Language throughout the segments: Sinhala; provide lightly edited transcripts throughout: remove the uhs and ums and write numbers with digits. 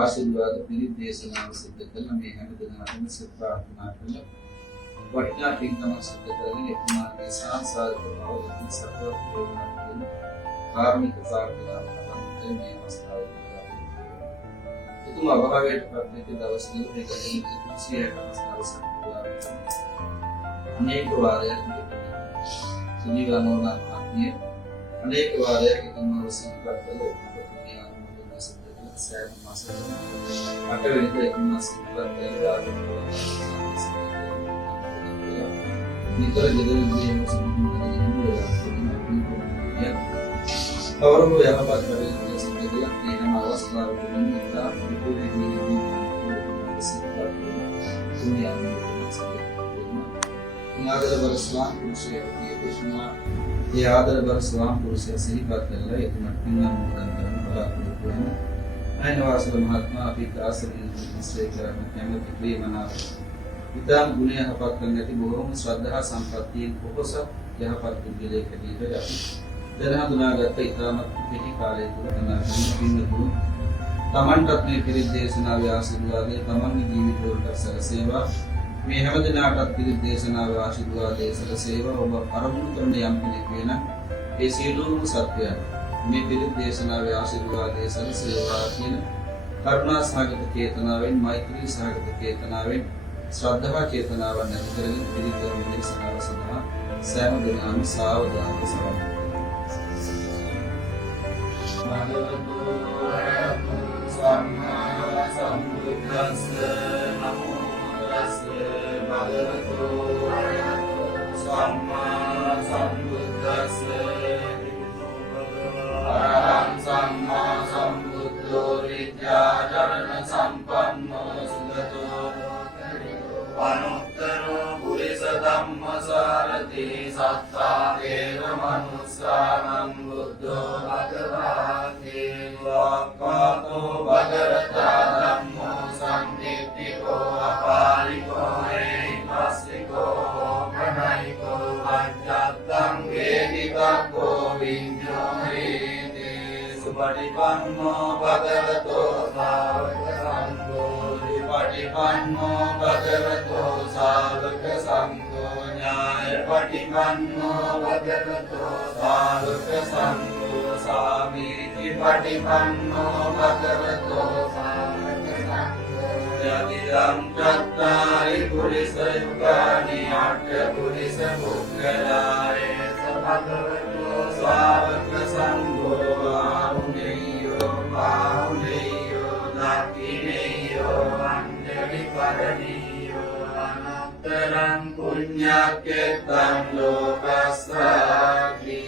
आशीर्वाद मेरी देशनाम सिद्ध करना मैं हमें दिनात्म से प्रार्थना करना वटना पिंगम सिद्ध करने इतना के साथ साथ भाव इतनी सत्य प्रेरणा देना कार्मिक प्रार्थना करने में अवस्था तो तुम अभावेट करने के दवस दूर नहीं करेंगे कि तुझसे है नमस्कार सकते अनेक बार है सुनी का नोना आत्मीय अनेक बार है कि तुम वसील करते हो saya masuk ada itu masih berada itu jadi dia masih ya orang yang apa dari dia sendiri dia malas selalu meminta itu ini bersifat dunia ini ada bersama manusia itu semua dia ada bersama manusia sifat Allah itu dengan dan berlaku Ainawasul Mahatma Abhikasa Srekara Kemati Premana Itam Gunya Hapat Kangati Bohong Swadha Sampati Pokosa Yahapat Kugile Kadita Yati Dana Dunaga Taitamat Piti Kale Dana Pindu Taman Tatne Pirit Desana Vyasidwade Taman Givi Torta Saraseva Me Hamadina Tat Pirit Desana Vyasidwade Saraseva Oba Aramun Kandayam Pilipena Esilu Satya මේ පිළිත් දේශනාවේ ආශිර්වාදයේ සලසේවා කියන කරුණා සහගත චේතනාවෙන් මෛත්‍රී සහගත චේතනාවෙන් ශ්‍රද්ධා චේතනාවන් ඇති කරගෙන පිළිත් දේශනාව සඳහා සෑම දිනම සාවධානව සමත් සම්මා සම්බුද්දස්ස නමෝ තස්ස භගවතු සම්මා සම්බුද්දස්ස සත්තා දේව මනුස්සානං බුද්ධෝ භගවාති වාක්ඛාතෝ භගවතා ධම්මෝ සම්දිත්තිකෝ අපාලිකෝ ඒහිපස්සිකෝ ප්‍රණයිකෝ වජ්ජත්තං වේදිකෝ විඤ්ඤෝ හේති සුපටිපන්නෝ භගවතෝ සාවක සංඝෝ පටිපන්නෝ භගවතෝ සාවක සංඝෝ ඥාය පටිපන්නෝ භගවතෝ සාවක සංඝෝ සාමීති පටිපන්නෝ භගවතෝ සාවක සංඝෝ යදිදං චත්තාරි පුරිස යුගානි අට්ඨ පුරිස පුක්ඛලාය භගවතෝ සාවක සංඝෝ ආහුනේයෝ පාහුනේයෝ දක්ඛිනේයෝ අංජලි කරණීයෝ අනන්තරං පුඤ්ඤක්ඛෙත්තං ලෝකස්සාති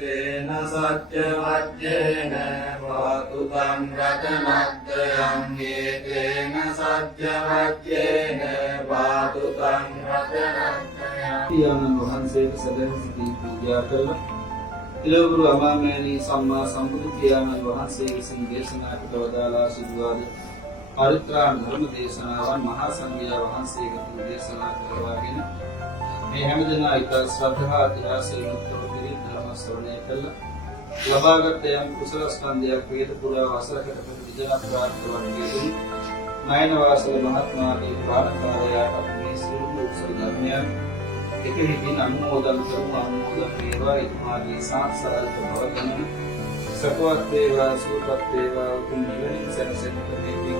තේන සත්‍ය වජ්ජේන වාතු තං රතනත්‍රයං තේන සත්‍ය වජ්ජේන වාතු තං රතනත්‍රයං පියාණන් වහන්සේට සදහම් සිතී පූජා කළා. ඉලවුරු අමාමෑණී සම්මා සම්බුදු පියාණන් වහන්සේ විසින් දේශනා කොට වදාළා සිදුවාද පරිත්‍රාණ ධර්ම දේශනාවන් මහා සංඝයා වහන්සේගේ දේශනා කරවාගෙන මේ හැමදෙනා ඉතා ශ්‍රද්ධා අධිරාසයෙන් උත්තර පිළිත් ධර්ම ශ්‍රවණය කළා. ලබාගත් යම් කුසල ස්කන්ධයක් වේද පුරා වසරකට පෙර විජය ප්‍රාප්ත වන්නේ නයන වාසල මහත්මයාගේ ප්‍රාණකාරයාට මේ සියලු කුසල ධර්මයන් එකෙහිදී අනුමෝදන් වේවා. එතුමාගේ සාක්ෂාත් භවගෙන සතුවත් වේවා සුවපත් වේවා උතුම් නිවනින් සැනසෙන්නට හේතු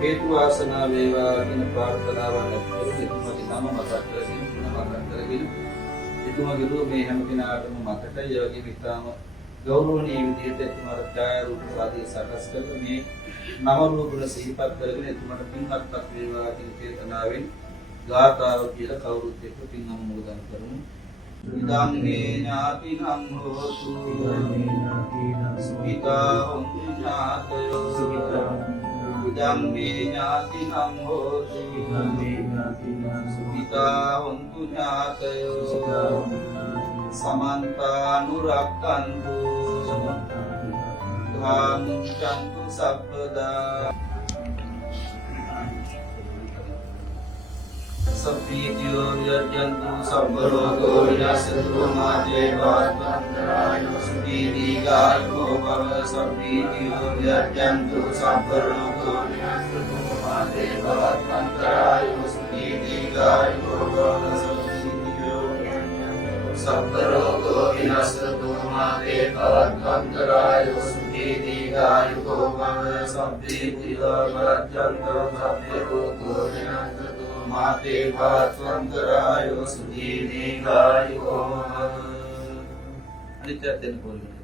හේතු වාසනා වේවා කියන ප්‍රාර්ථනාවන් එතුමාගේ නම මතක් කරගෙන එතුමාගේ රූප මේ හැම දිනාටම මතකයි. ඒ වගේම ඉතාම ගෞරවනීය විදිහට එතුමාට ඡායා රූප ආදී සකස් කරලා මේ නව රූපවල සිහිපත් කරගෙන එතුමාට පින්වත්පත් වේවා කියන චේතනාවෙන් ගාථාව කියලා කවුරුත් එක්ක පින් අනුමෝදන් කරමු. ඉදං මේ ඥාතිනං හෝතු සුඛිතා හොන්තු ඥාතයෝ ඉදං මේ ඥාතිනං හෝතු සුඛිතා හොන්තු ඥාතයෝ සමන්තානුරක්ඛන්තු ධම්මං සප්පදා සබ්බීතියෝ විරජන්තු සබ්බ රෝගෝ විනාශතු මාතේ වාත්මන්තරායෝ සුඛීදීඝායෝ භව සබ්බීතියෝ විරජන්තු සබ්බ රෝගෝ විනාශතු මාතේ වාත්මන්තරායෝ සුඛීදීඝායෝ භව සබ්බීතියෝ සබ්බ රෝගෝ විනාශතු මාතේ වාත්මන්තරායෝ සුඛීදීඝායෝ භව සබ්බීතියෝ විරජන්තු සබ්බ රෝගෝ විනාශතු මාතේ භවත්වන්තරායෝ සුඛීදීඝායෝ අනිත්‍යයෙන් පොළොවේ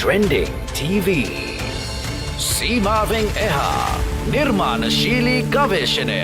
Trending TV. සීමාවෙන් එහා නිර්මාණශීලී ගවේෂණය.